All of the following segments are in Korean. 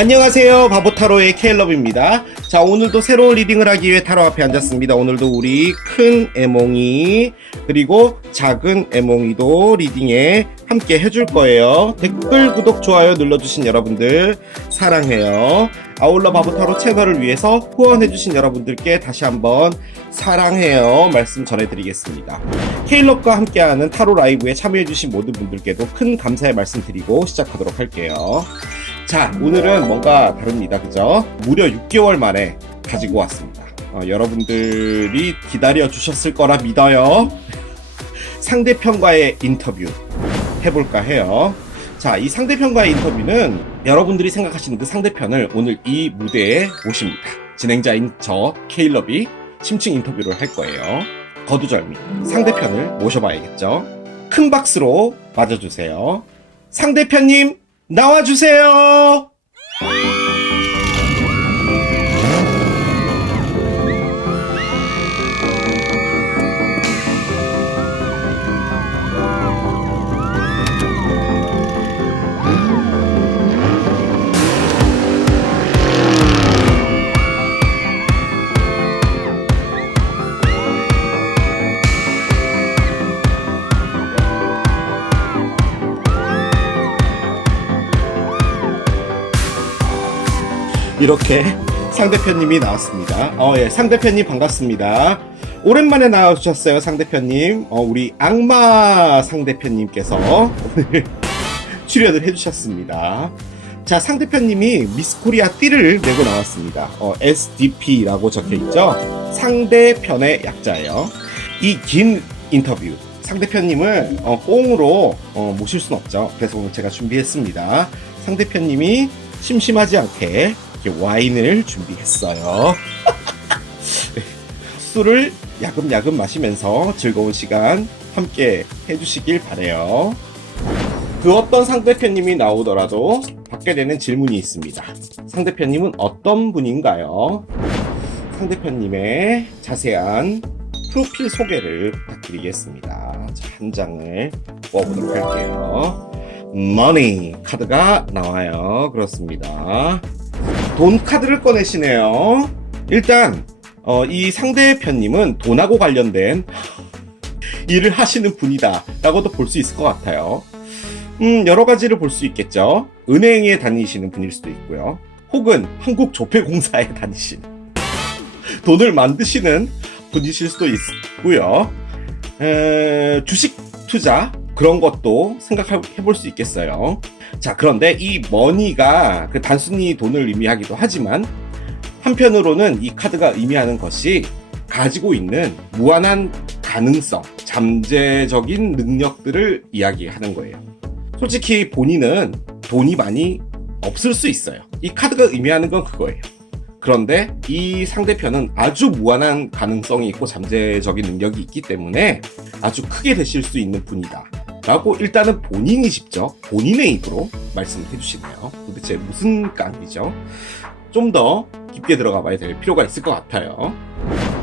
안녕하세요, 바보타로의 케일럽입니다. 자, 오늘도 새로운 리딩을 하기 위해 타로 앞에 앉았습니다. 오늘도 우리 큰 애몽이 그리고 작은 애몽이도 리딩에 함께 해줄 거예요. 댓글, 구독, 좋아요 눌러주신 여러분들 사랑해요. 아울러 바보타로 채널을 위해서 후원해주신 여러분들께 다시 한번 사랑해요 말씀 전해드리겠습니다. 케일럽과 함께하는 타로 라이브에 참여해주신 모든 분들께도 큰 감사의 말씀 드리고 시작하도록 할게요. 자, 오늘은 뭔가 다릅니다. 그죠? 무려 6개월 만에 가지고 왔습니다. 여러분들이 기다려 주셨을 거라 믿어요. 상대편과의 인터뷰 해볼까 해요. 자, 이 상대편과의 인터뷰는 여러분들이 생각하시는 그 상대편을 오늘 이 무대에 모십니다. 진행자인 저 케일럽이 심층 인터뷰를 할 거예요. 거두절미 상대편을 모셔봐야겠죠. 큰 박수로 맞아주세요. 상대편님 나와주세요. 이렇게 상대편님이 나왔습니다. 예, 상대편님 반갑습니다. 오랜만에 나와주셨어요, 상대편님. 우리 악마 상대편님께서 오늘 출연을 해주셨습니다. 자, 상대편님이 미스코리아 띠를 내고 나왔습니다. SDP라고 적혀있죠? 상대편의 약자예요. 이 긴 인터뷰 상대편님을 꽁으로 모실 순 없죠. 그래서 오늘 제가 준비했습니다. 상대편님이 심심하지 않게 이렇게 와인을 준비했어요. 술을 야금야금 마시면서 즐거운 시간 함께 해주시길 바래요. 그 어떤 상대편님이 나오더라도 받게 되는 질문이 있습니다. 상대편님은 어떤 분인가요? 상대편님의 자세한 프로필 소개를 부탁드리겠습니다. 자, 한 장을 뽑아보도록 할게요. 머니 카드가 나와요. 그렇습니다. 돈 카드를 꺼내시네요. 일단 이 상대편님은 돈하고 관련된 일을 하시는 분이다 라고도 볼 수 있을 것 같아요. 여러 가지를 볼 수 있겠죠. 은행에 다니시는 분일 수도 있고요. 혹은 한국조폐공사에 다니시는 돈을 만드시는 분이실 수도 있고요. 주식 투자 그런 것도 생각해 볼 수 있겠어요. 자, 그런데 이 머니가 단순히 돈을 의미하기도 하지만 한편으로는 이 카드가 의미하는 것이 가지고 있는 무한한 가능성, 잠재적인 능력들을 이야기하는 거예요. 솔직히 본인은 돈이 많이 없을 수 있어요. 이 카드가 의미하는 건 그거예요. 그런데 이 상대편은 아주 무한한 가능성이 있고 잠재적인 능력이 있기 때문에 아주 크게 되실 수 있는 분이다 라고 일단은 본인이 직접 본인의 입으로 말씀을 해주시네요. 도대체 무슨 깡이죠? 좀 더 깊게 들어가 봐야 될 필요가 있을 것 같아요.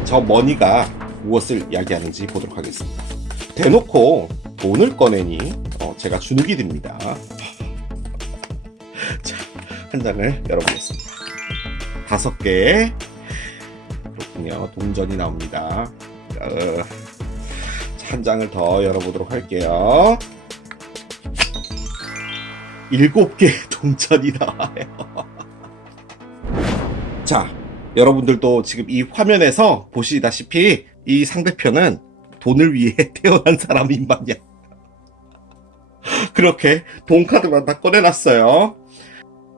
저 머니가 무엇을 이야기하는지 보도록 하겠습니다. 대놓고 돈을 꺼내니 제가 주눅이 듭니다. 자, 한 장을 열어보겠습니다. 5개. 그렇군요. 동전이 나옵니다. 한 장을 더 열어보도록 할게요. 7개의 동전이 나와요. 자, 여러분들도 지금 이 화면에서 보시다시피 이 상대편은 돈을 위해 태어난 사람인 마냥 그렇게 돈 카드만 다 꺼내놨어요.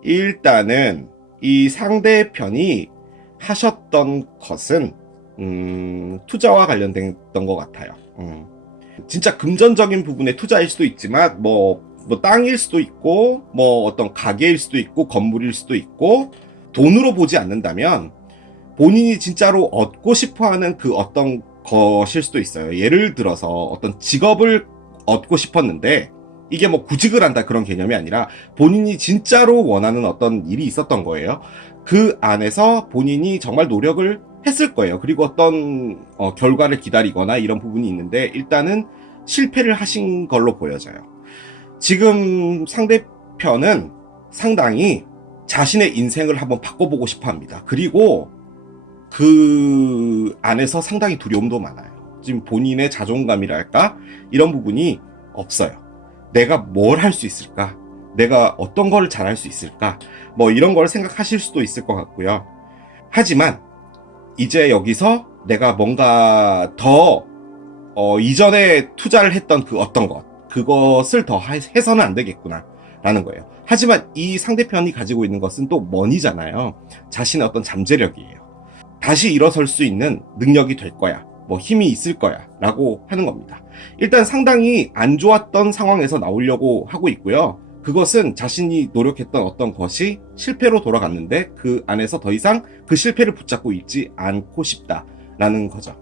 일단은 이 상대편이 하셨던 것은 투자와 관련됐던 것 같아요. 진짜 금전적인 부분에 투자일 수도 있지만 뭐 땅일 수도 있고 뭐 어떤 가게일 수도 있고 건물일 수도 있고 돈으로 보지 않는다면 본인이 진짜로 얻고 싶어하는 그 어떤 것일 수도 있어요. 예를 들어서 어떤 직업을 얻고 싶었는데 이게 뭐 구직을 한다 그런 개념이 아니라 본인이 진짜로 원하는 어떤 일이 있었던 거예요. 그 안에서 본인이 정말 노력을 했을 거예요. 그리고 어떤 결과를 기다리거나 이런 부분이 있는데 일단은 실패를 하신 걸로 보여져요. 지금 상대편은 상당히 자신의 인생을 한번 바꿔보고 싶어 합니다. 그리고 그 안에서 상당히 두려움도 많아요. 지금 본인의 자존감이랄까? 이런 부분이 없어요. 내가 뭘 할 수 있을까? 내가 어떤 걸 잘할 수 있을까? 뭐 이런 걸 생각하실 수도 있을 것 같고요. 하지만 이제 여기서 내가 뭔가 더 이전에 투자를 했던 그 어떤 것, 그것을 더 해서는 안 되겠구나 라는 거예요. 하지만 이 상대편이 가지고 있는 것은 또 머니잖아요. 자신의 어떤 잠재력이에요. 다시 일어설 수 있는 능력이 될 거야, 뭐 힘이 있을 거야 라고 하는 겁니다. 일단 상당히 안 좋았던 상황에서 나오려고 하고 있고요. 그것은 자신이 노력했던 어떤 것이 실패로 돌아갔는데 그 안에서 더 이상 그 실패를 붙잡고 있지 않고 싶다라는 거죠.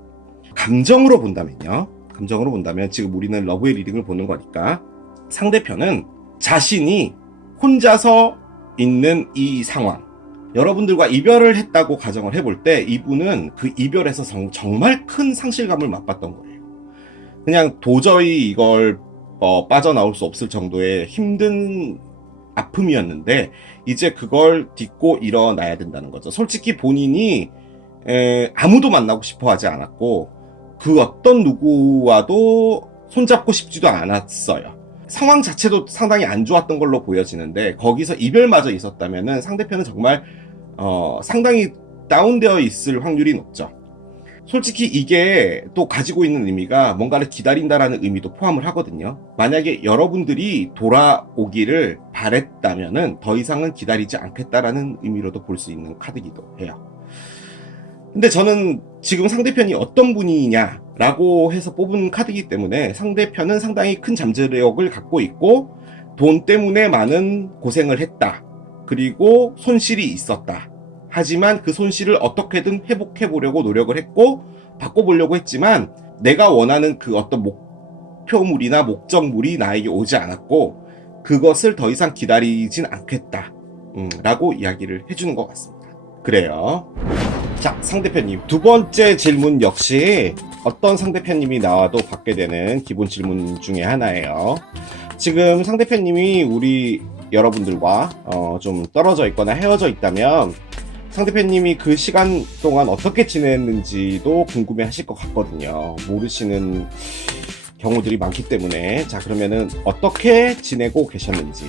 감정으로 본다면요. 감정으로 본다면 지금 우리는 러브의 리딩을 보는 거니까 상대편은 자신이 혼자서 있는 이 상황, 여러분들과 이별을 했다고 가정을 해볼 때 이분은 그 이별에서 정말 큰 상실감을 맛봤던 거예요. 그냥 도저히 이걸 빠져나올 수 없을 정도의 힘든 아픔이었는데 이제 그걸 딛고 일어나야 된다는 거죠. 솔직히 본인이 아무도 만나고 싶어 하지 않았고 그 어떤 누구와도 손잡고 싶지도 않았어요. 상황 자체도 상당히 안 좋았던 걸로 보여지는데 거기서 이별마저 있었다면은 상대편은 정말 상당히 다운되어 있을 확률이 높죠. 솔직히 이게 또 가지고 있는 의미가 뭔가를 기다린다라는 의미도 포함을 하거든요. 만약에 여러분들이 돌아오기를 바랬다면은 더 이상은 기다리지 않겠다라는 의미로도 볼 수 있는 카드기도 해요. 근데 저는 지금 상대편이 어떤 분이냐라고 해서 뽑은 카드이기 때문에 상대편은 상당히 큰 잠재력을 갖고 있고 돈 때문에 많은 고생을 했다. 그리고 손실이 있었다. 하지만 그 손실을 어떻게든 회복해보려고 노력을 했고 바꿔보려고 했지만 내가 원하는 그 어떤 목표물이나 목적물이 나에게 오지 않았고 그것을 더 이상 기다리진 않겠다 라고 이야기를 해주는 것 같습니다. 그래요. 자, 상대편님 두 번째 질문 역시 어떤 상대편님이 나와도 받게 되는 기본 질문 중에 하나예요. 지금 상대편님이 우리 여러분들과 좀 떨어져 있거나 헤어져 있다면 상대편님이 그 시간 동안 어떻게 지냈는지도 궁금해 하실 것 같거든요. 모르시는 경우들이 많기 때문에. 자, 그러면은 어떻게 지내고 계셨는지,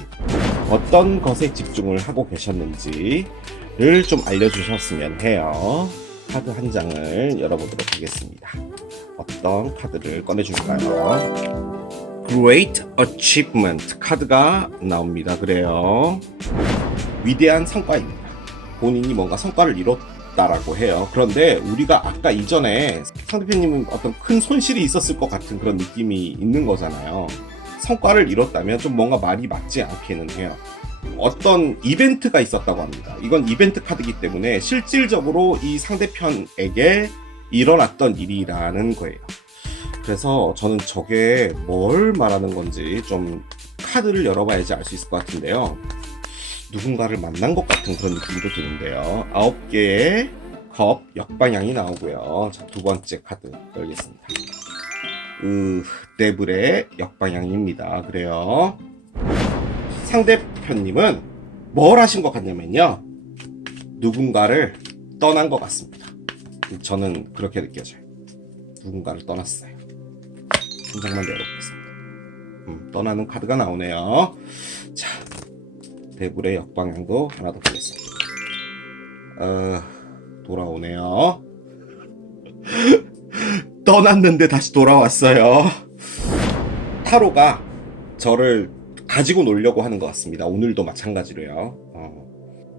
어떤 것에 집중을 하고 계셨는지를 좀 알려주셨으면 해요. 카드 한 장을 열어보도록 하겠습니다. 어떤 카드를 꺼내줄까요? Great Achievement 카드가 나옵니다. 그래요. 위대한 성과입니다. 본인이 뭔가 성과를 이뤘다라고 해요. 그런데 우리가 아까 이전에 상대편님은 어떤 큰 손실이 있었을 것 같은 그런 느낌이 있는 거잖아요. 성과를 이뤘다면 좀 뭔가 말이 맞지 않기는 해요. 어떤 이벤트가 있었다고 합니다. 이건 이벤트 카드이기 때문에 실질적으로 이 상대편에게 일어났던 일이라는 거예요. 그래서 저는 저게 뭘 말하는 건지 좀 카드를 열어봐야지 알 수 있을 것 같은데요. 누군가를 만난 것 같은 그런 느낌도 드는데요. 9개의 컵 역방향이 나오고요. 자, 두 번째 카드 열겠습니다. 데블의 역방향입니다. 그래요. 상대편님은 뭘 하신 것 같냐면요. 누군가를 떠난 것 같습니다. 저는 그렇게 느껴져요. 누군가를 떠났어요. 한 장만 내려보겠습니다. 떠나는 카드가 나오네요. 자, 데블의 역방향도 하나 더 보겠습니다. 돌아오네요. 떠났는데 다시 돌아왔어요. 타로가 저를 가지고 놀려고 하는 것 같습니다. 오늘도 마찬가지로요.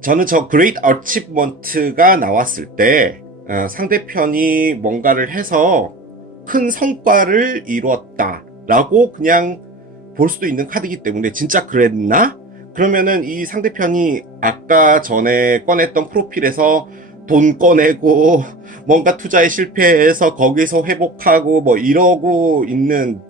저는 저 Great Achievement가 나왔을 때 상대편이 뭔가를 해서 큰 성과를 이루었다 라고 그냥 볼 수도 있는 카드이기 때문에 진짜 그랬나? 그러면은 이 상대편이 아까 전에 꺼냈던 프로필에서 돈 꺼내고 뭔가 투자에 실패해서 거기서 회복하고 뭐 이러고 있는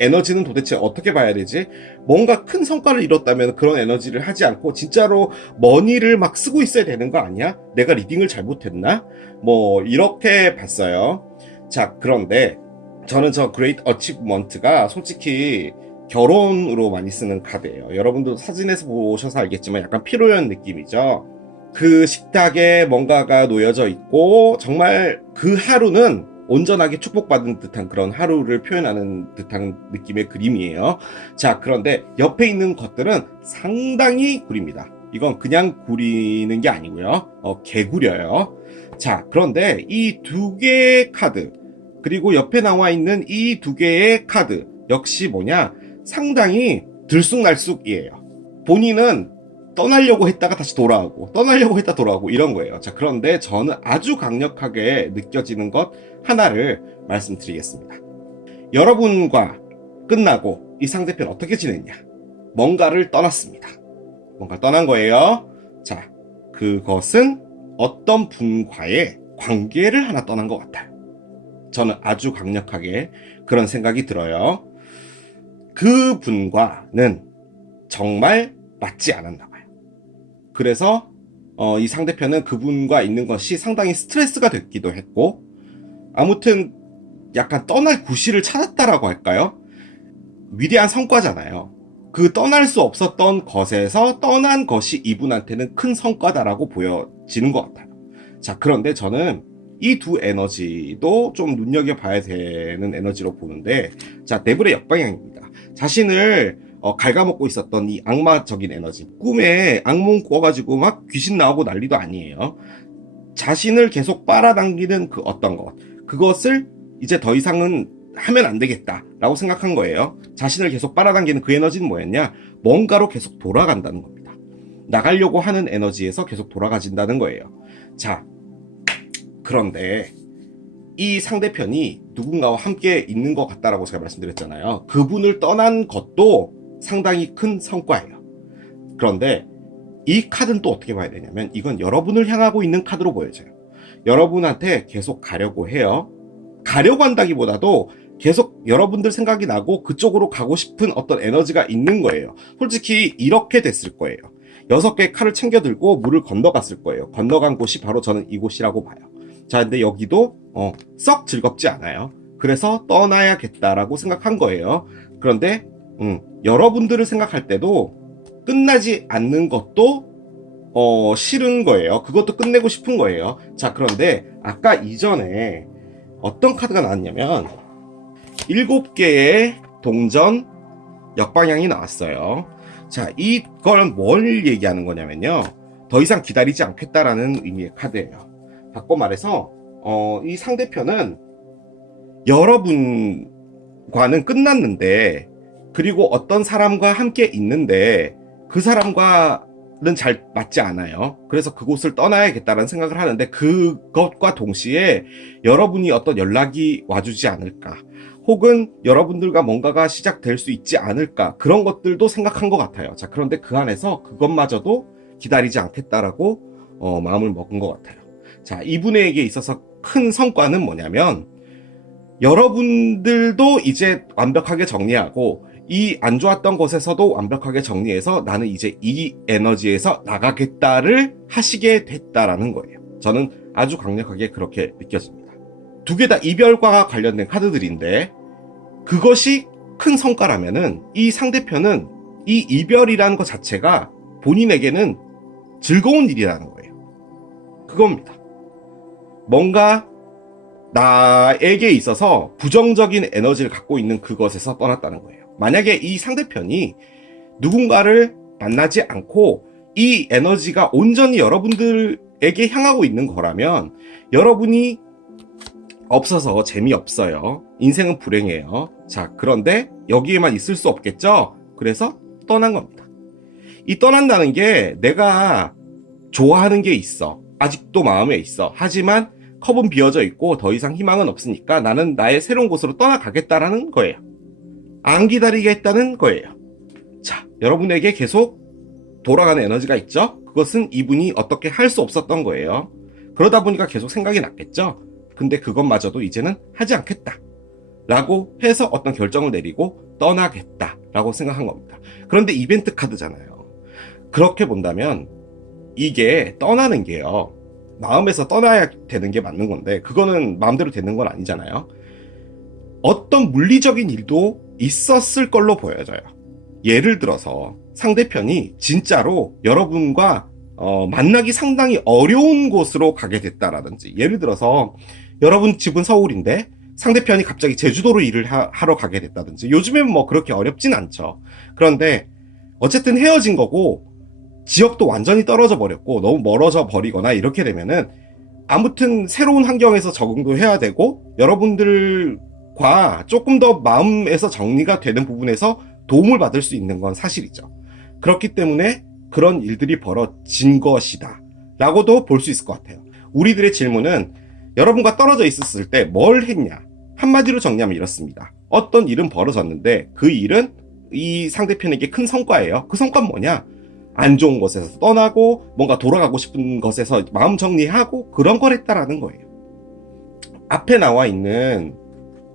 에너지는 도대체 어떻게 봐야 되지? 뭔가 큰 성과를 이뤘다면 그런 에너지를 하지 않고 진짜로 머니를 막 쓰고 있어야 되는 거 아니야? 내가 리딩을 잘못했나? 뭐 이렇게 봤어요. 자, 그런데 저는 저 Great Achievement가 솔직히 결혼으로 많이 쓰는 카드예요. 여러분도 사진에서 보셔서 알겠지만 약간 피로연 느낌이죠. 그 식탁에 뭔가가 놓여져 있고 정말 그 하루는 온전하게 축복받은 듯한 그런 하루를 표현하는 듯한 느낌의 그림이에요. 자, 그런데 옆에 있는 것들은 상당히 구립니다. 이건 그냥 구리는 게 아니고요. 개구려요. 자, 그런데 이 두 개의 카드, 그리고 옆에 나와 있는 이 두 개의 카드 역시 뭐냐? 상당히 들쑥날쑥이에요. 본인은 떠나려고 했다가 다시 돌아오고, 떠나려고 했다 돌아오고 이런 거예요. 자, 그런데 저는 아주 강력하게 느껴지는 것 하나를 말씀드리겠습니다. 여러분과 끝나고 이 상대편 어떻게 지냈냐? 뭔가를 떠났습니다. 뭔가 떠난 거예요. 자, 그것은 어떤 분과의 관계를 하나 떠난 것 같아요. 저는 아주 강력하게 그런 생각이 들어요. 그 분과는 정말 맞지 않았나 봐요. 그래서 이 상대편은 그분과 있는 것이 상당히 스트레스가 됐기도 했고, 아무튼 약간 떠날 구실을 찾았다라고 할까요? 위대한 성과잖아요. 그 떠날 수 없었던 것에서 떠난 것이 이분한테는 큰 성과다라고 보여지는 것 같아요. 자, 그런데 저는 이 두 에너지도 좀 눈여겨봐야 되는 에너지로 보는데, 자, 네블의 역방향입니다. 자신을 갉아먹고 있었던 이 악마적인 에너지, 꿈에 악몽 꿔가지고 막 귀신 나오고 난리도 아니에요. 자신을 계속 빨아당기는 그 어떤 것, 그것을 이제 더 이상은 하면 안 되겠다라고 생각한 거예요. 자신을 계속 빨아당기는 그 에너지는 뭐였냐? 뭔가로 계속 돌아간다는 겁니다. 나가려고 하는 에너지에서 계속 돌아가진다는 거예요. 자, 그런데 이 상대편이 누군가와 함께 있는 것 같다라고 제가 말씀드렸잖아요. 그분을 떠난 것도 상당히 큰 성과예요. 그런데 이 카드는 또 어떻게 봐야 되냐면, 이건 여러분을 향하고 있는 카드로 보여져요. 여러분한테 계속 가려고 해요. 가려고 한다기보다도 계속 여러분들 생각이 나고 그쪽으로 가고 싶은 어떤 에너지가 있는 거예요. 솔직히 이렇게 됐을 거예요. 6개의 칼을 챙겨 들고 물을 건너갔을 거예요. 건너간 곳이 바로 저는 이곳이라고 봐요. 자, 근데 여기도 썩 즐겁지 않아요. 그래서 떠나야겠다라고 생각한 거예요. 그런데 여러분들을 생각할 때도 끝나지 않는 것도 싫은 거예요. 그것도 끝내고 싶은 거예요. 자, 그런데 아까 이전에 어떤 카드가 나왔냐면 7개의 동전 역방향이 나왔어요. 자, 이걸 뭘 얘기하는 거냐면요, 더 이상 기다리지 않겠다라는 의미의 카드예요. 바꿔 말해서 이 상대편은 여러분과는 끝났는데, 그리고 어떤 사람과 함께 있는데 그 사람과는 잘 맞지 않아요. 그래서 그곳을 떠나야겠다는 생각을 하는데, 그것과 동시에 여러분이 어떤 연락이 와주지 않을까, 혹은 여러분들과 뭔가가 시작될 수 있지 않을까, 그런 것들도 생각한 것 같아요. 자, 그런데 그 안에서 그것마저도 기다리지 않겠다라고 마음을 먹은 것 같아요. 자, 이분에게 있어서 큰 성과는 뭐냐면, 여러분들도 이제 완벽하게 정리하고 이 안 좋았던 곳에서도 완벽하게 정리해서 나는 이제 이 에너지에서 나가겠다를 하시게 됐다라는 거예요. 저는 아주 강력하게 그렇게 느껴집니다. 두 개 다 이별과 관련된 카드들인데, 그것이 큰 성과라면은 이 상대편은 이 이별이라는 것 자체가 본인에게는 즐거운 일이라는 거예요. 그겁니다. 뭔가 나에게 있어서 부정적인 에너지를 갖고 있는 그것에서 떠났다는 거예요. 만약에 이 상대편이 누군가를 만나지 않고 이 에너지가 온전히 여러분들에게 향하고 있는 거라면, 여러분이 없어서 재미없어요. 인생은 불행해요. 자, 그런데 여기에만 있을 수 없겠죠? 그래서 떠난 겁니다. 이 떠난다는 게 내가 좋아하는 게 있어. 아직도 마음에 있어. 하지만 컵은 비어져 있고 더 이상 희망은 없으니까 나는 나의 새로운 곳으로 떠나가겠다라는 거예요. 안 기다리겠다는 거예요. 자, 여러분에게 계속 돌아가는 에너지가 있죠? 그것은 이분이 어떻게 할 수 없었던 거예요. 그러다 보니까 계속 생각이 났겠죠? 근데 그것마저도 이제는 하지 않겠다 라고 해서 어떤 결정을 내리고 떠나겠다 라고 생각한 겁니다. 그런데 이벤트 카드잖아요. 그렇게 본다면 이게 떠나는 게요, 마음에서 떠나야 되는 게 맞는 건데, 그거는 마음대로 되는 건 아니잖아요. 어떤 물리적인 일도 있었을 걸로 보여져요. 예를 들어서 상대편이 진짜로 여러분과 만나기 상당히 어려운 곳으로 가게 됐다라든지, 예를 들어서 여러분 집은 서울인데 상대편이 갑자기 제주도로 일을 하러 가게 됐다든지, 요즘엔 뭐 그렇게 어렵진 않죠. 그런데 어쨌든 헤어진 거고 지역도 완전히 떨어져 버렸고 너무 멀어져 버리거나 이렇게 되면은 아무튼 새로운 환경에서 적응도 해야 되고 여러분들과 조금 더 마음에서 정리가 되는 부분에서 도움을 받을 수 있는 건 사실이죠. 그렇기 때문에 그런 일들이 벌어진 것이다 라고도 볼 수 있을 것 같아요. 우리들의 질문은 여러분과 떨어져 있었을 때 뭘 했냐? 한마디로 정리하면 이렇습니다. 어떤 일은 벌어졌는데 그 일은 이 상대편에게 큰 성과예요. 그 성과는 뭐냐? 안 좋은 것에서 떠나고 뭔가 돌아가고 싶은 것에서 마음 정리하고 그런 걸 했다라는 거예요. 앞에 나와 있는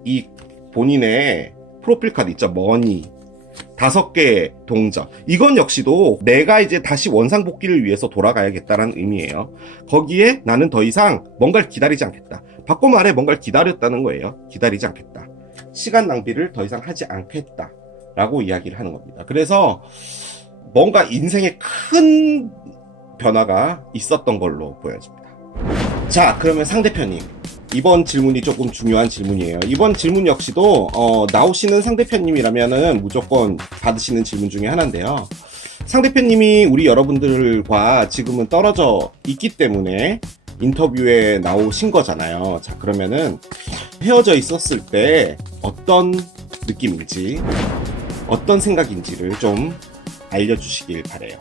이 본인의 프로필 카드 있죠? 머니 5개의 동전, 이건 역시도 내가 이제 다시 원상복귀를 위해서 돌아가야겠다라는 의미예요. 거기에 나는 더 이상 뭔가를 기다리지 않겠다. 바꿔 말해 뭔가를 기다렸다는 거예요. 기다리지 않겠다. 시간 낭비를 더 이상 하지 않겠다 라고 이야기를 하는 겁니다. 그래서 뭔가 인생에 큰 변화가 있었던 걸로 보여집니다. 자, 그러면 상대편님, 이번 질문이 조금 중요한 질문이에요. 이번 질문 역시도 나오시는 상대편님이라면은 무조건 받으시는 질문 중에 하나인데요. 상대편님이 우리 여러분들과 지금은 떨어져 있기 때문에 인터뷰에 나오신 거잖아요. 자, 그러면은 헤어져 있었을 때 어떤 느낌인지, 어떤 생각인지를 좀 알려주시길 바래요.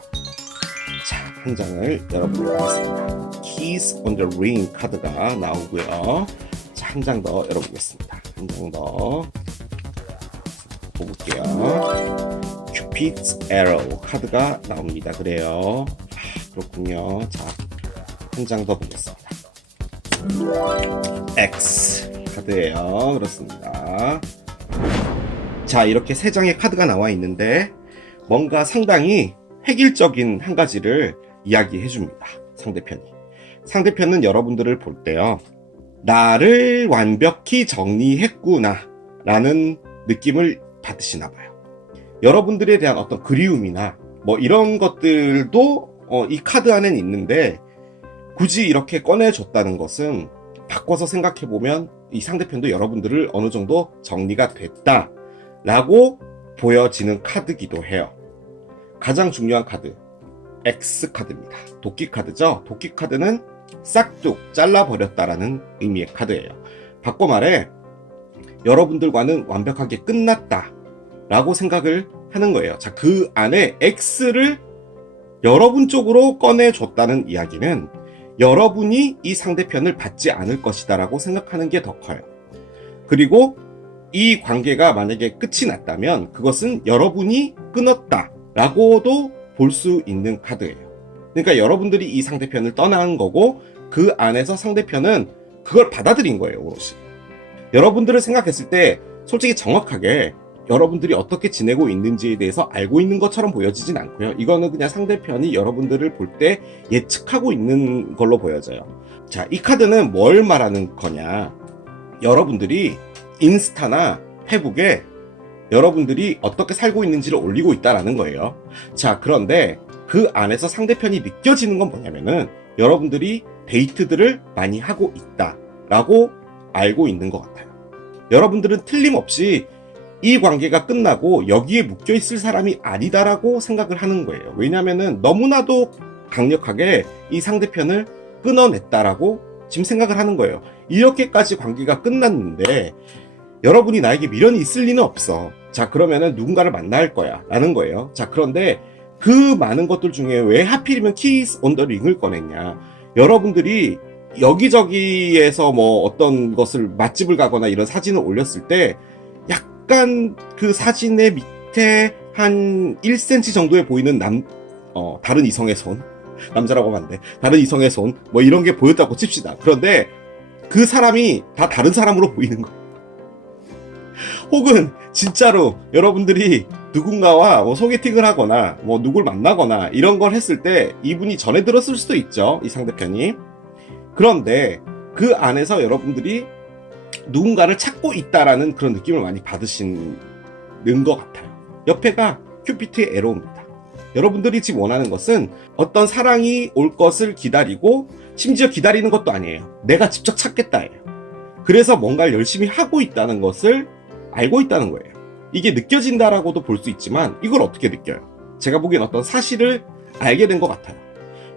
자, 한 장을 열어보겠습니다. Keys on the Ring 카드가 나오고요. 자, 한 장 더 열어보겠습니다. 한 장 더 볼게요. Cupid's Arrow 카드가 나옵니다. 그래요. 그렇군요. 자, 한 장 더 보겠습니다. X 카드예요. 그렇습니다. 자, 이렇게 3장의 카드가 나와 있는데 뭔가 상당히 획일적인 한 가지를 이야기해 줍니다. 상대편은 여러분들을 볼 때요, 나를 완벽히 정리했구나 라는 느낌을 받으시나 봐요. 여러분들에 대한 어떤 그리움이나 뭐 이런 것들도 이 카드 안엔 있는데 굳이 이렇게 꺼내줬다는 것은 바꿔서 생각해보면 이 상대편도 여러분들을 어느 정도 정리가 됐다 라고 보여지는 카드기도 해요. 가장 중요한 카드, X 카드입니다. 도끼 카드죠. 도끼 카드는 싹둑 잘라버렸다라는 의미의 카드예요. 바꿔 말해 여러분들과는 완벽하게 끝났다 라고 생각을 하는 거예요. 자, 그 안에 X를 여러분 쪽으로 꺼내줬다는 이야기는 여러분이 이 상대편을 받지 않을 것이다 라고 생각하는 게 더 커요. 그리고 이 관계가 만약에 끝이 났다면 그것은 여러분이 끊었다 라고도 볼 수 있는 카드예요. 그러니까 여러분들이 이 상대편을 떠난 거고 그 안에서 상대편은 그걸 받아들인 거예요. 오롯이. 여러분들을 생각했을 때 솔직히 정확하게 여러분들이 어떻게 지내고 있는지에 대해서 알고 있는 것처럼 보여지진 않고요. 이거는 그냥 상대편이 여러분들을 볼 때 예측하고 있는 걸로 보여져요. 자, 이 카드는 뭘 말하는 거냐? 여러분들이 인스타나 페북에 여러분들이 어떻게 살고 있는지를 올리고 있다라는 거예요. 자, 그런데 그 안에서 상대편이 느껴지는 건 뭐냐면은 여러분들이 데이트들을 많이 하고 있다라고 알고 있는 것 같아요. 여러분들은 틀림없이 이 관계가 끝나고 여기에 묶여 있을 사람이 아니다라고 생각을 하는 거예요. 왜냐면은 너무나도 강력하게 이 상대편을 끊어냈다라고 지금 생각을 하는 거예요. 이렇게까지 관계가 끝났는데 여러분이 나에게 미련이 있을 리는 없어. 자, 그러면은 누군가를 만날 거야 라는 거예요. 자, 그런데 그 많은 것들 중에 왜 하필이면 키스 온 더 링을 꺼냈냐? 여러분들이 여기저기에서 뭐 어떤 것을 맛집을 가거나 이런 사진을 올렸을 때 약간 그 사진의 밑에 한 1cm 정도에 보이는 다른 이성의 손, 남자라고 하면 안 돼, 다른 이성의 손 뭐 이런 게 보였다고 칩시다. 그런데 그 사람이 다 다른 사람으로 보이는 거예요. 혹은 진짜로 여러분들이 누군가와 뭐 소개팅을 하거나 뭐 누굴 만나거나 이런 걸 했을 때 이분이 전에 들었을 수도 있죠, 이 상대편이. 그런데 그 안에서 여러분들이 누군가를 찾고 있다라는 그런 느낌을 많이 받으신 는 것 같아요. 옆에가 큐피트의 에로입니다. 여러분들이 지금 원하는 것은 어떤 사랑이 올 것을 기다리고, 심지어 기다리는 것도 아니에요. 내가 직접 찾겠다예요. 그래서 뭔가를 열심히 하고 있다는 것을 알고 있다는 거예요. 이게 느껴진다라고도 볼 수 있지만 이걸 어떻게 느껴요? 제가 보기엔 어떤 사실을 알게 된 것 같아요.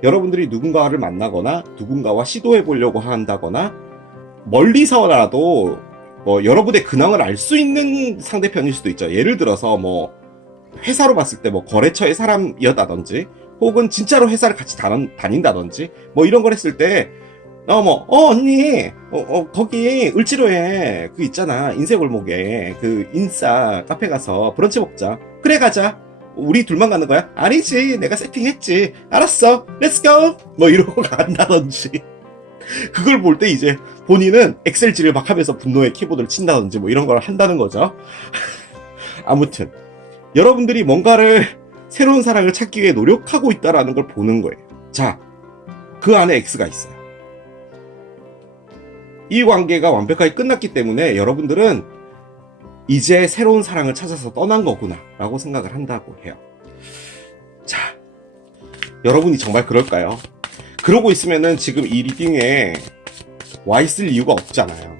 여러분들이 누군가를 만나거나 누군가와 시도해 보려고 한다거나 멀리서라도 여러분의 근황을 알 수 있는 상대편일 수도 있죠. 예를 들어서 회사로 봤을 때 거래처의 사람이었다든지, 혹은 진짜로 회사를 같이 다닌다든지 이런 걸 했을 때 언니 거기 을지로에 그 있잖아, 인쇄골목에 그 인싸 카페 가서 브런치 먹자. 그래, 가자. 우리 둘만 가는 거야? 아니지, 내가 세팅했지. 알았어, 렛츠고. 이러고 간다든지. 그걸 볼 때 이제 본인은 엑셀질을 막 하면서 분노의 키보드를 친다든지 이런 걸 한다는 거죠. 아무튼 여러분들이 뭔가를, 새로운 사랑을 찾기 위해 노력하고 있다라는 걸 보는 거예요. 자, 그 안에 X가 있어요. 이 관계가 완벽하게 끝났기 때문에 여러분들은 이제 새로운 사랑을 찾아서 떠난 거구나 라고 생각을 한다고 해요. 자, 여러분이 정말 그럴까요? 그러고 있으면은 지금 이 리딩에 와 있을 이유가 없잖아요.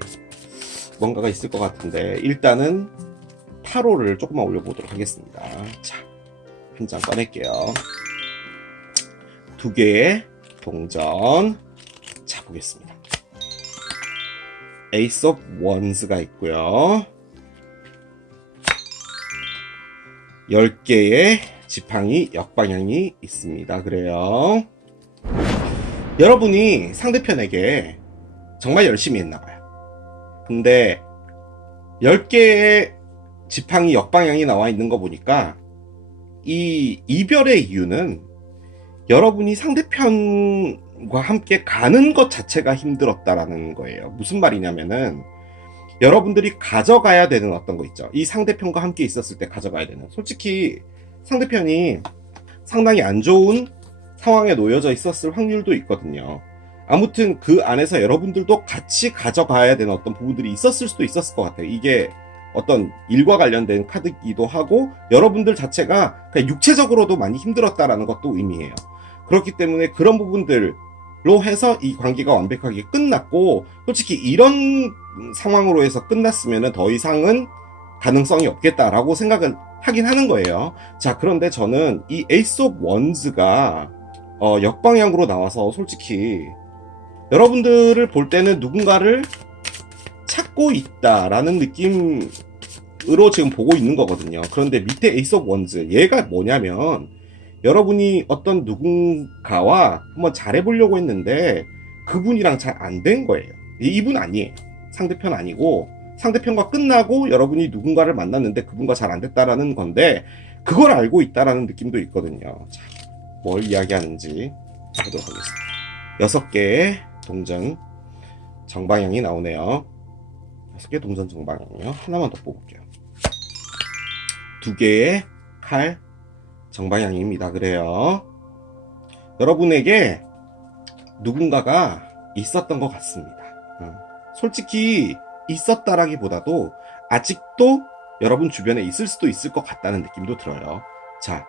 뭔가가 있을 것 같은데, 일단은 타로를 조금만 올려보도록 하겠습니다. 자, 한 장 꺼낼게요. 2개의 동전. 자, 보겠습니다. 에이스 오브 원스가 있고요. 10개의 지팡이 역방향이 있습니다. 그래요. 여러분이 상대편에게 정말 열심히 했나봐요. 근데 10개의 지팡이 역방향이 나와 있는 거 보니까 이 이별의 이유는 여러분이 상대편과 함께 가는 것 자체가 힘들었다라는 거예요. 무슨 말이냐면은, 여러분들이 가져가야 되는 어떤 거 있죠. 이 상대편과 함께 있었을 때 가져가야 되는, 솔직히 상대편이 상당히 안 좋은 상황에 놓여져 있었을 확률도 있거든요. 아무튼 그 안에서 여러분들도 같이 가져가야 되는 어떤 부분들이 있었을 수도 있었을 것 같아요. 이게 어떤 일과 관련된 카드이기도 하고, 여러분들 자체가 그냥 육체적으로도 많이 힘들었다라는 것도 의미해요. 그렇기 때문에 그런 부분들로 해서 이 관계가 완벽하게 끝났고, 솔직히 이런 상황으로 해서 끝났으면 더 이상은 가능성이 없겠다라고 생각은 하긴 하는 거예요. 자, 그런데 저는 이 에이스 오브 원즈가 역방향으로 나와서 솔직히 여러분들을 볼 때는 누군가를 찾고 있다라는 느낌으로 지금 보고 있는 거거든요. 그런데 밑에 에이스 오브 원즈, 얘가 뭐냐면, 여러분이 어떤 누군가와 한번 잘해보려고 했는데 그분이랑 잘 안 된 거예요. 이분 아니에요. 상대편 아니고, 상대편과 끝나고 여러분이 누군가를 만났는데 그분과 잘 안 됐다라는 건데, 그걸 알고 있다라는 느낌도 있거든요. 자, 뭘 이야기하는지 보도록 하겠습니다. 6개의 동전 정방향이 나오네요. 6개 동전 정방향이요. 하나만 더 뽑을게요. 2개의 칼 정방향입니다. 그래요. 여러분에게 누군가가 있었던 것 같습니다. 솔직히 있었다라기보다도 아직도 여러분 주변에 있을 수도 있을 것 같다는 느낌도 들어요. 자,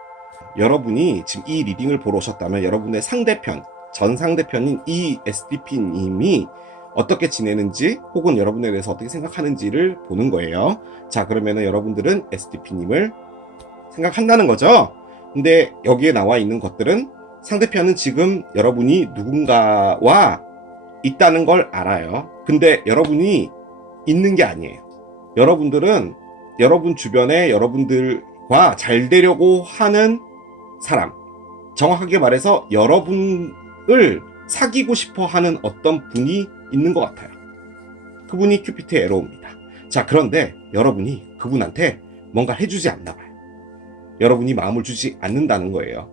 여러분이 지금 이 리딩을 보러 오셨다면 여러분의 상대편, 전 상대편인 이 SDP님이 어떻게 지내는지, 혹은 여러분에 대해서 어떻게 생각하는지를 보는 거예요. 자, 그러면은 여러분들은 SDP님을 생각한다는 거죠. 근데 여기에 나와 있는 것들은, 상대편은 지금 여러분이 누군가와 있다는 걸 알아요. 근데 여러분이 있는 게 아니에요. 여러분들은 여러분 주변에 여러분들과 잘 되려고 하는 사람, 정확하게 말해서 여러분을 사귀고 싶어 하는 어떤 분이 있는 것 같아요. 그분이 큐피트의 에로우입니다. 자, 그런데 여러분이 그분한테 뭔가 해주지 않나 봐요. 여러분이 마음을 주지 않는다는 거예요.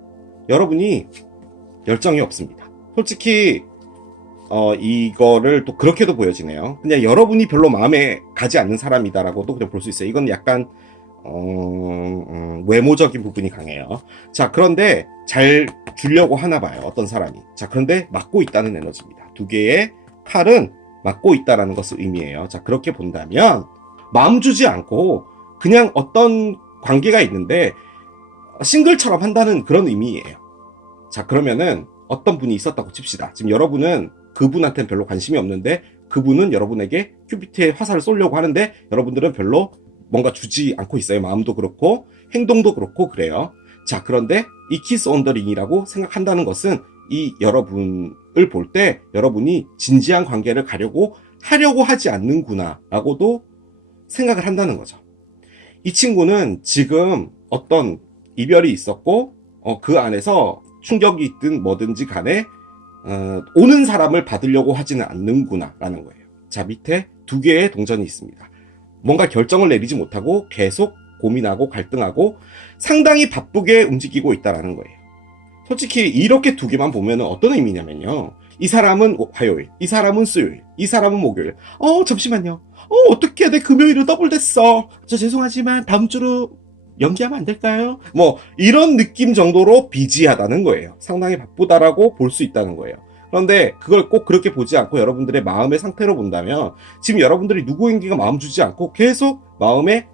여러분이 열정이 없습니다. 솔직히 이거를 또 그렇게도 보여지네요. 그냥 여러분이 별로 마음에 가지 않는 사람이다라고도 그냥 볼 수 있어요. 이건 약간 외모적인 부분이 강해요. 자, 그런데 잘 주려고 하나 봐요, 어떤 사람이. 자, 그런데 막고 있다는 에너지입니다. 2개의 칼은 막고 있다라는 것을 의미해요. 자, 그렇게 본다면 마음 주지 않고 그냥 어떤 관계가 있는데 싱글처럼 한다는 그런 의미예요. 자, 그러면은 어떤 분이 있었다고 칩시다. 지금 여러분은 그분한테는 별로 관심이 없는데 그분은 여러분에게 큐피트의 화살을 쏘려고 하는데 여러분들은 별로 뭔가 주지 않고 있어요. 마음도 그렇고 행동도 그렇고 그래요. 자, 그런데 이 키스 온 더 링이라고 생각한다는 것은 이 여러분을 볼 때 여러분이 진지한 관계를 하려고 하지 않는구나 라고도 생각을 한다는 거죠. 이 친구는 지금 어떤 이별이 있었고 그 안에서 충격이 있든 뭐든지 간에 오는 사람을 받으려고 하지는 않는구나 라는 거예요. 자, 밑에 두 개의 동전이 있습니다. 뭔가 결정을 내리지 못하고 계속 고민하고 갈등하고 상당히 바쁘게 움직이고 있다라는 거예요. 솔직히 이렇게 두 개만 보면 어떤 의미냐면요. 이 사람은 화요일, 이 사람은 수요일, 이 사람은 목요일. 잠시만요. 어떻게 내 금요일은 더블됐어. 저 죄송하지만 다음 주로 연기하면 안 될까요? 뭐 이런 느낌 정도로 비지하다는 거예요. 상당히 바쁘다라고 볼 수 있다는 거예요. 그런데 그걸 꼭 그렇게 보지 않고 여러분들의 마음의 상태로 본다면 지금 여러분들이 누구인지가 마음 주지 않고 계속 마음에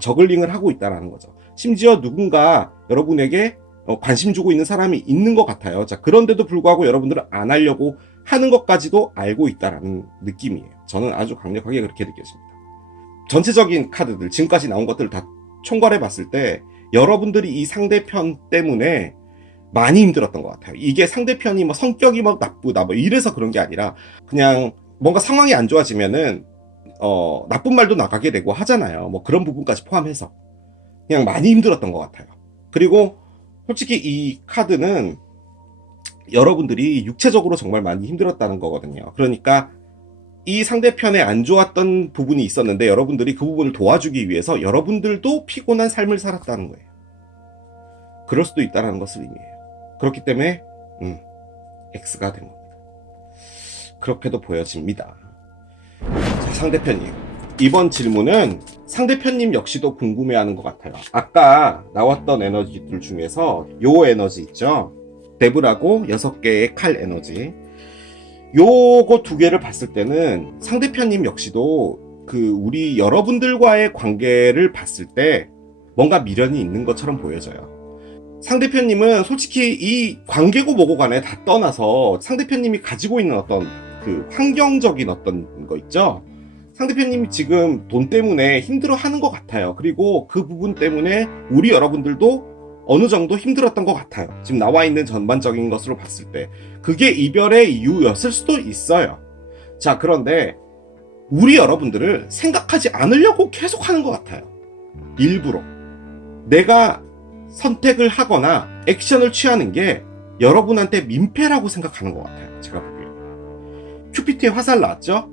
저글링을 하고 있다는 거죠. 심지어 누군가 여러분에게 관심 주고 있는 사람이 있는 것 같아요. 자, 그런데도 불구하고 여러분들은 안 하려고 하는 것까지도 알고 있다라는 느낌이에요. 저는 아주 강력하게 그렇게 느껴집니다. 전체적인 카드들, 지금까지 나온 것들을 다 총괄해 봤을 때 여러분들이 이 상대편 때문에 많이 힘들었던 것 같아요. 이게 상대편이 뭐 성격이 막 나쁘다 뭐 이래서 그런 게 아니라 그냥 뭔가 상황이 안 좋아지면은 나쁜 말도 나가게 되고 하잖아요. 뭐 그런 부분까지 포함해서 그냥 많이 힘들었던 것 같아요. 그리고 솔직히 이 카드는 여러분들이 육체적으로 정말 많이 힘들었다는 거거든요. 그러니까 이 상대편에 안 좋았던 부분이 있었는데 여러분들이 그 부분을 도와주기 위해서 여러분들도 피곤한 삶을 살았다는 거예요. 그럴 수도 있다는 것을 의미해요. 그렇기 때문에 X가 된 겁니다. 그렇게도 보여집니다. 자, 상대편님. 이번 질문은 상대편님 역시도 궁금해하는 것 같아요. 아까 나왔던 에너지들 중에서 요 에너지 있죠? 데브라고 6개의 칼 에너지. 요거 두 개를 봤을 때는 상대편님 역시도 우리 여러분들과의 관계를 봤을 때 뭔가 미련이 있는 것처럼 보여져요. 상대편님은 솔직히 이 관계고 뭐고 간에 다 떠나서 상대편님이 가지고 있는 어떤 환경적인 어떤 거 있죠? 상대편님이 지금 돈 때문에 힘들어 하는 것 같아요. 그리고 그 부분 때문에 우리 여러분들도 어느 정도 힘들었던 것 같아요. 지금 나와 있는 전반적인 것으로 봤을 때. 그게 이별의 이유였을 수도 있어요. 자, 그런데 우리 여러분들을 생각하지 않으려고 계속 하는 것 같아요. 일부러. 내가 선택을 하거나 액션을 취하는 게 여러분한테 민폐라고 생각하는 것 같아요. 제가 보기에. 큐피트의 화살 나왔죠?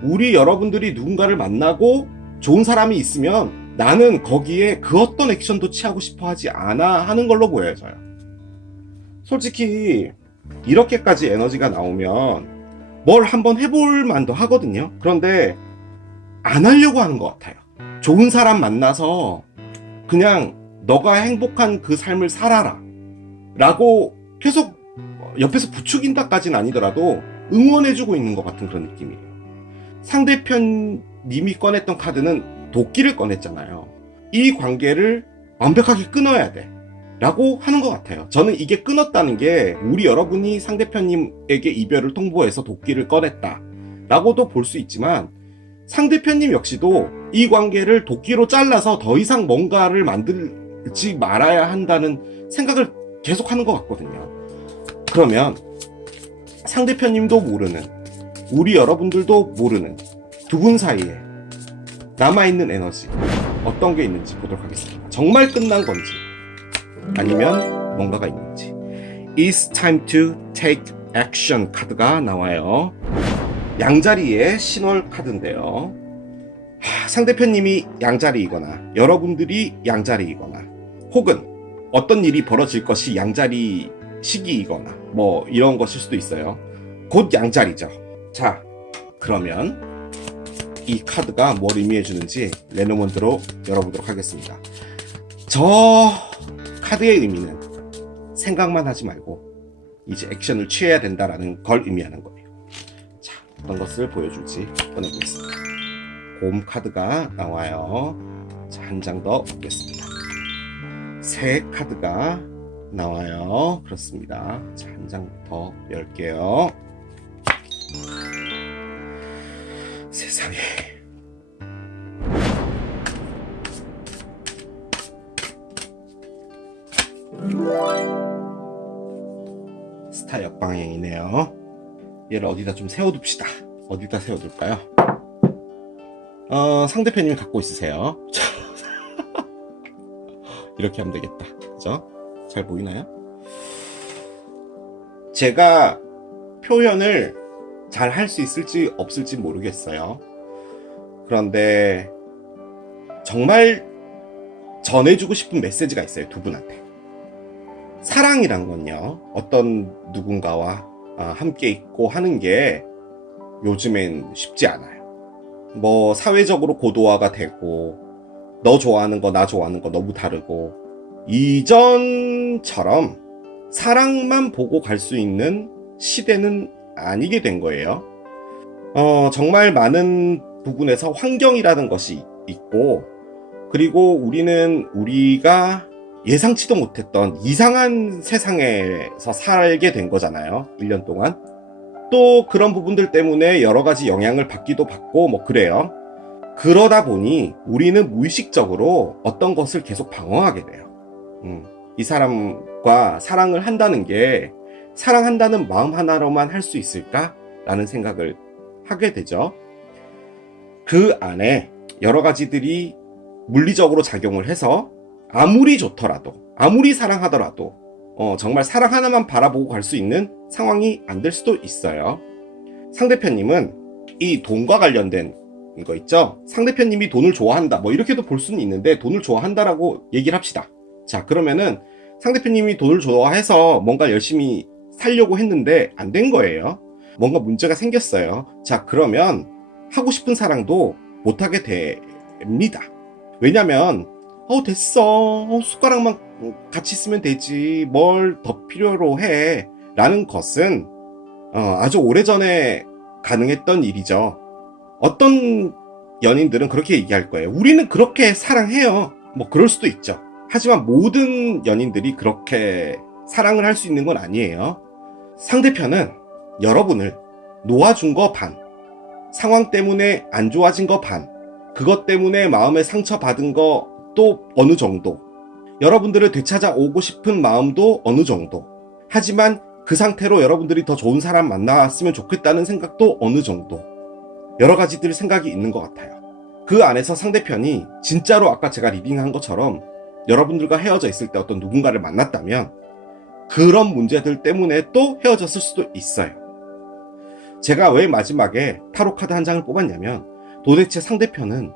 우리 여러분들이 누군가를 만나고 좋은 사람이 있으면 나는 거기에 그 어떤 액션도 취하고 싶어 하지 않아 하는 걸로 보여져요. 솔직히 이렇게까지 에너지가 나오면 뭘 한번 해볼 만도 하거든요. 그런데 안 하려고 하는 것 같아요. 좋은 사람 만나서 그냥 너가 행복한 그 삶을 살아라 라고 계속 옆에서 부추긴다까지는 아니더라도 응원해주고 있는 것 같은 그런 느낌이에요. 상대편님이 꺼냈던 카드는 도끼를 꺼냈잖아요. 이 관계를 완벽하게 끊어야 돼 라고 하는 것 같아요. 저는 이게 끊었다는 게 우리 여러분이 상대편님에게 이별을 통보해서 도끼를 꺼냈다 라고도 볼 수 있지만 상대편님 역시도 이 관계를 도끼로 잘라서 더 이상 뭔가를 만들지 말아야 한다는 생각을 계속하는 것 같거든요. 그러면 상대편님도 모르는, 우리 여러분들도 모르는 두 분 사이에 남아있는 에너지 어떤 게 있는지 보도록 하겠습니다. 정말 끝난 건지 아니면 뭔가가 있는지. It's time to take action 카드가 나와요. 양자리의 신월 카드인데요. 상대편님이 양자리이거나 여러분들이 양자리이거나 혹은 어떤 일이 벌어질 것이 양자리 시기이거나 뭐 이런 것일 수도 있어요. 곧 양자리죠. 자, 그러면 이 카드가 뭘 의미해주는지 레노먼드로 열어보도록 하겠습니다. 저 카드의 의미는 생각만 하지 말고 이제 액션을 취해야 된다라는 걸 의미하는 거예요. 자, 어떤 것을 보여줄지 꺼내보겠습니다. 곰 카드가 나와요. 자, 한 장 더 보겠습니다. 새 카드가 나와요. 그렇습니다. 자, 한 장 더 열게요. 세상에. 스타 역방향이네요. 얘를 어디다 좀 세워둡시다. 어디다 세워둘까요? 상대편님이 갖고 있으세요. 이렇게 하면 되겠다. 그죠? 잘 보이나요? 제가 표현을 잘 할 수 있을지 없을지 모르겠어요. 그런데 정말 전해주고 싶은 메시지가 있어요. 두 분한테. 사랑이란 건요, 어떤 누군가와 함께 있고 하는 게 요즘엔 쉽지 않아요. 뭐 사회적으로 고도화가 되고 너 좋아하는 거 나 좋아하는 거 너무 다르고, 이전처럼 사랑만 보고 갈 수 있는 시대는 아니게 된 거예요. 정말 많은 부분에서 환경이라는 것이 있고, 그리고 우리는 우리가 예상치도 못했던 이상한 세상에서 살게 된 거잖아요. 1년 동안. 또 그런 부분들 때문에 여러 가지 영향을 받기도 받고 뭐 그래요. 그러다 보니 우리는 무의식적으로 어떤 것을 계속 방어하게 돼요. 이 사람과 사랑을 한다는 게 사랑한다는 마음 하나로만 할 수 있을까? 라는 생각을 하게 되죠. 그 안에 여러 가지들이 물리적으로 작용을 해서 아무리 좋더라도, 아무리 사랑하더라도 정말 사랑 하나만 바라보고 갈 수 있는 상황이 안 될 수도 있어요. 상대편님은 이 돈과 관련된 거 있죠? 상대편님이 돈을 좋아한다, 뭐 이렇게도 볼 수는 있는데, 돈을 좋아한다라고 얘기를 합시다. 자, 그러면은 상대편님이 돈을 좋아해서 뭔가 열심히 살려고 했는데 안 된 거예요. 뭔가 문제가 생겼어요. 자, 그러면 하고 싶은 사랑도 못하게 됩니다. 왜냐면 됐어, 숟가락만 같이 쓰면 되지, 뭘 더 필요로 해, 라는 것은 아주 오래전에 가능했던 일이죠. 어떤 연인들은 그렇게 얘기할 거예요. 우리는 그렇게 사랑해요. 뭐 그럴 수도 있죠. 하지만 모든 연인들이 그렇게 사랑을 할 수 있는 건 아니에요. 상대편은 여러분을 놓아준 거 반, 상황 때문에 안 좋아진 거 반, 그것 때문에 마음에 상처받은 거 또 어느 정도, 여러분들을 되찾아오고 싶은 마음도 어느 정도, 하지만 그 상태로 여러분들이 더 좋은 사람 만났으면 좋겠다는 생각도 어느 정도, 여러 가지들 생각이 있는 것 같아요. 그 안에서 상대편이 진짜로 아까 제가 리딩한 것처럼 여러분들과 헤어져 있을 때 어떤 누군가를 만났다면 그런 문제들 때문에 또 헤어졌을 수도 있어요. 제가 왜 마지막에 타로 카드 한 장을 뽑았냐면, 도대체 상대편은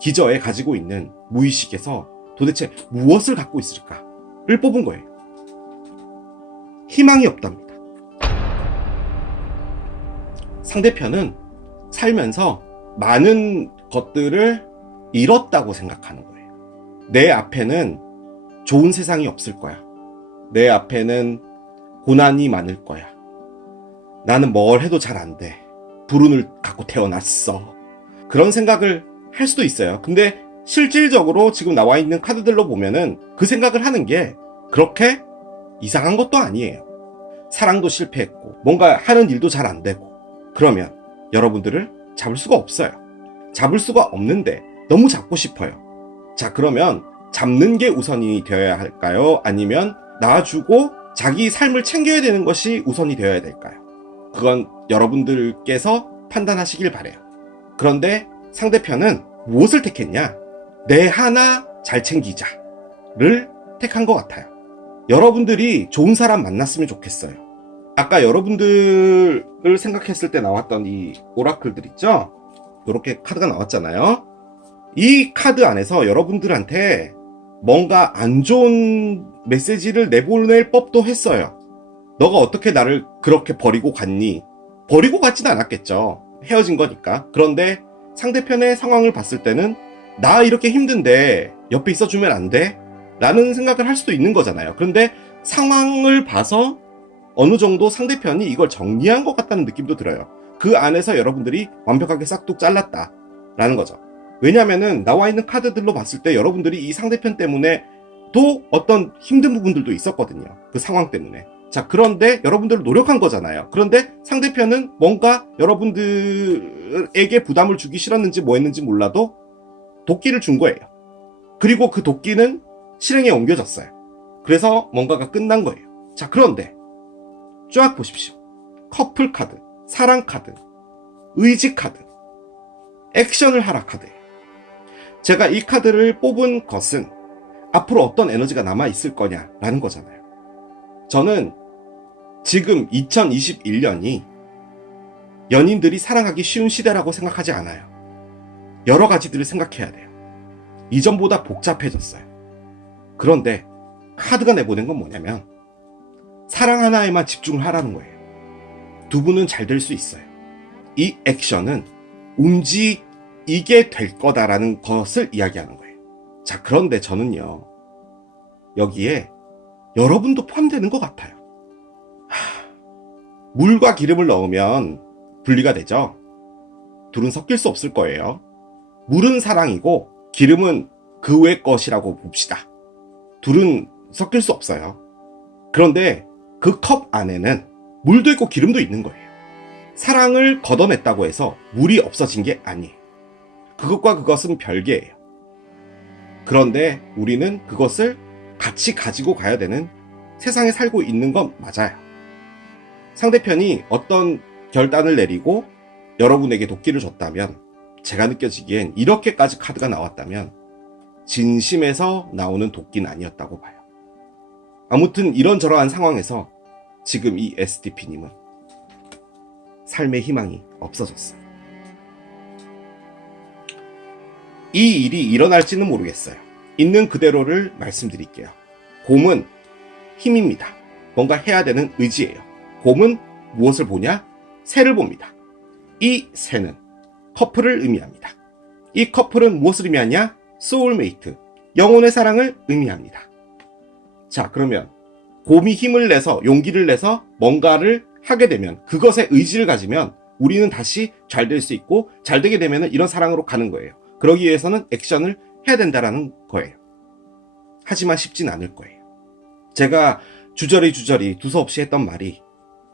기저에 가지고 있는 무의식에서 도대체 무엇을 갖고 있을까를 뽑은 거예요. 희망이 없답니다. 상대편은 살면서 많은 것들을 잃었다고 생각하는 거예요. 내 앞에는 좋은 세상이 없을 거야. 내 앞에는 고난이 많을 거야. 나는 뭘 해도 잘 안 돼. 불운을 갖고 태어났어. 그런 생각을 할 수도 있어요. 근데 실질적으로 지금 나와 있는 카드들로 보면은 그 생각을 하는 게 그렇게 이상한 것도 아니에요. 사랑도 실패했고 뭔가 하는 일도 잘 안 되고, 그러면 여러분들을 잡을 수가 없어요. 잡을 수가 없는데 너무 잡고 싶어요. 자, 그러면 잡는 게 우선이 되어야 할까요? 아니면 놔주고 자기 삶을 챙겨야 되는 것이 우선이 되어야 될까요? 그건 여러분들께서 판단하시길 바래요. 그런데 상대편은 무엇을 택했냐? 내 하나 잘 챙기자를 택한 것 같아요. 여러분들이 좋은 사람 만났으면 좋겠어요. 아까 여러분들을 생각했을 때 나왔던 이 오라클들 있죠? 이렇게 카드가 나왔잖아요. 이 카드 안에서 여러분들한테 뭔가 안 좋은 메시지를 내보낼 법도 했어요. 너가 어떻게 나를 그렇게 버리고 갔니? 버리고 갔진 않았겠죠. 헤어진 거니까. 그런데 상대편의 상황을 봤을 때는 나 이렇게 힘든데 옆에 있어주면 안 돼? 라는 생각을 할 수도 있는 거잖아요. 그런데 상황을 봐서 어느 정도 상대편이 이걸 정리한 것 같다는 느낌도 들어요. 그 안에서 여러분들이 완벽하게 싹둑 잘랐다 라는 거죠. 왜냐면은 나와 있는 카드들로 봤을 때 여러분들이 이 상대편 때문에 또 어떤 힘든 부분들도 있었거든요. 그 상황 때문에. 자, 그런데 여러분들 노력한 거잖아요. 그런데 상대편은 뭔가 여러분들에게 부담을 주기 싫었는지 뭐 했는지 몰라도 도끼를 준 거예요. 그리고 그 도끼는 실행에 옮겨졌어요. 그래서 뭔가가 끝난 거예요. 자, 그런데 쫙 보십시오. 커플 카드, 사랑 카드, 의지 카드, 액션을 하라 카드예요. 제가 이 카드를 뽑은 것은 앞으로 어떤 에너지가 남아있을 거냐라는 거잖아요. 저는 지금 2021년이 연인들이 사랑하기 쉬운 시대라고 생각하지 않아요. 여러 가지들을 생각해야 돼요. 이전보다 복잡해졌어요. 그런데 카드가 내보낸 건 뭐냐면 사랑 하나에만 집중을 하라는 거예요. 두 분은 잘 될 수 있어요. 이 액션은 움직이게 될 거다라는 것을 이야기하는 거예요. 자, 그런데 저는요, 여기에 여러분도 포함되는 것 같아요. 물과 기름을 넣으면 분리가 되죠. 둘은 섞일 수 없을 거예요. 물은 사랑이고 기름은 그 외 것이라고 봅시다. 둘은 섞일 수 없어요. 그런데 그 컵 안에는 물도 있고 기름도 있는 거예요. 사랑을 걷어냈다고 해서 물이 없어진 게 아니에요. 그것과 그것은 별개예요. 그런데 우리는 그것을 같이 가지고 가야 되는 세상에 살고 있는 건 맞아요. 상대편이 어떤 결단을 내리고 여러분에게 도끼를 줬다면, 제가 느껴지기엔 이렇게까지 카드가 나왔다면 진심에서 나오는 도끼는 아니었다고 봐요. 아무튼 이런저러한 상황에서 지금 이 STP님은 삶의 희망이 없어졌어요. 이 일이 일어날지는 모르겠어요. 있는 그대로를 말씀드릴게요. 곰은 힘입니다. 뭔가 해야 되는 의지예요. 곰은 무엇을 보냐? 새를 봅니다. 이 새는 커플을 의미합니다. 이 커플은 무엇을 의미하냐? 소울메이트, 영혼의 사랑을 의미합니다. 자, 그러면 곰이 힘을 내서, 용기를 내서 뭔가를 하게 되면, 그것에 의지를 가지면 우리는 다시 잘 될 수 있고, 잘 되게 되면 이런 사랑으로 가는 거예요. 그러기 위해서는 액션을 해야 된다라는 거예요. 하지만 쉽진 않을 거예요. 제가 주저리 두서없이 했던 말이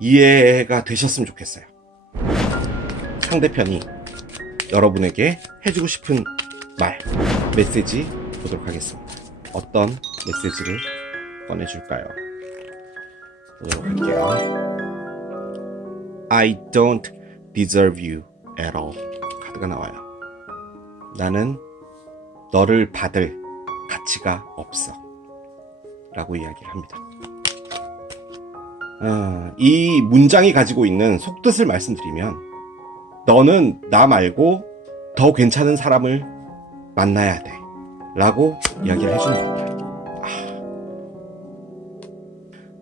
이해가 되셨으면 좋겠어요. 상대편이 여러분에게 해주고 싶은 말, 메시지 보도록 하겠습니다. 어떤 메시지를 꺼내줄까요? 보도록 할게요. I don't deserve you at all. 카드가 나와요. 나는 너를 받을 가치가 없어. 라고 이야기를 합니다. 이 문장이 가지고 있는 속뜻을 말씀드리면, 너는 나 말고 더 괜찮은 사람을 만나야 돼. 라고 이야기를 해주는 겁니다.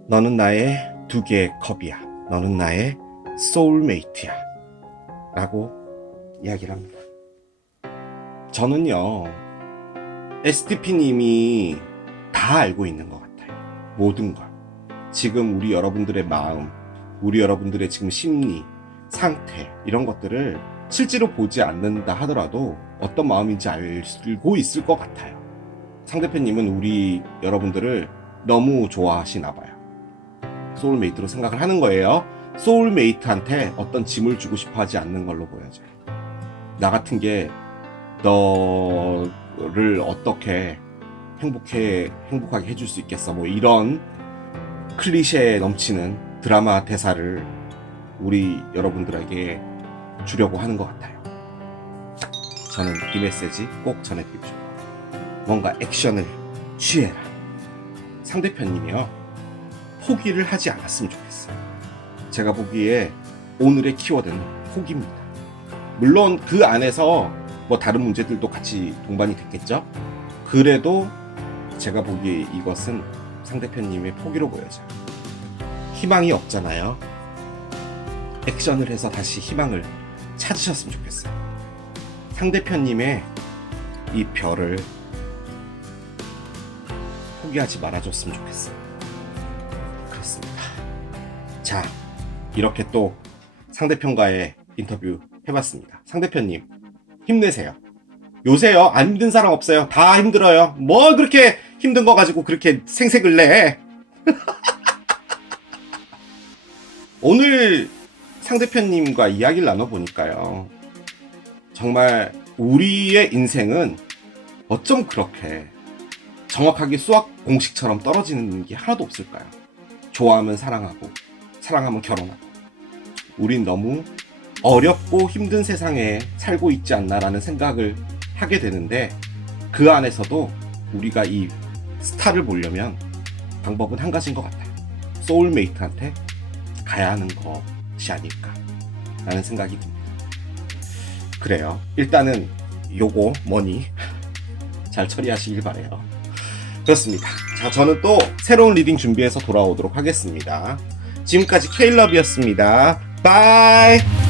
너는 나의 두 개의 컵이야. 너는 나의 소울메이트야. 라고 이야기를 합니다. 저는요, STP님이 다 알고 있는 것 같아요. 모든 걸. 지금 우리 여러분들의 마음, 우리 여러분들의 지금 심리, 상태, 이런 것들을 실제로 보지 않는다 하더라도 어떤 마음인지 알고 있을 것 같아요. 상대편님은 우리 여러분들을 너무 좋아하시나 봐요. 소울메이트로 생각을 하는 거예요. 소울메이트한테 어떤 짐을 주고 싶어 하지 않는 걸로 보여져요. 나 같은 게 너를 어떻게 행복하게 해줄 수 있겠어. 뭐 이런 클리셰에 넘치는 드라마 대사를 우리 여러분들에게 주려고 하는 것 같아요. 저는 이 메시지 꼭 전해드리고 싶어요. 뭔가 액션을 취해라. 상대편님이요, 포기를 하지 않았으면 좋겠어요. 제가 보기에 오늘의 키워드는 포기입니다. 물론 그 안에서 뭐 다른 문제들도 같이 동반이 됐겠죠? 그래도 제가 보기에 이것은 상대편님의 포기로 보여져요. 희망이 없잖아요. 액션을 해서 다시 희망을 찾으셨으면 좋겠어요. 상대편님의 이 별을 포기하지 말아줬으면 좋겠어요. 그렇습니다. 자, 이렇게 또 상대편과의 인터뷰 해봤습니다. 상대편님, 힘내세요. 요새요, 안 힘든 사람 없어요. 다 힘들어요. 뭘 그렇게 힘든 거 가지고 그렇게 생색을 내. 오늘 상대편님과 이야기를 나눠보니까요. 정말 우리의 인생은 어쩜 그렇게 정확하게 수학 공식처럼 떨어지는 게 하나도 없을까요? 좋아하면 사랑하고, 사랑하면 결혼하고. 우린 너무 어렵고 힘든 세상에 살고 있지 않나라는 생각을 하게 되는데, 그 안에서도 우리가 이 스타를 보려면 방법은 한 가지인 것 같아요. 소울메이트한테 가야 하는 것이 아닐까 라는 생각이 듭니다. 그래요. 일단은 요거 뭐니 잘 처리하시길 바래요. 그렇습니다. 자, 저는 또 새로운 리딩 준비해서 돌아오도록 하겠습니다. 지금까지 케일럽이었습니다. 바이.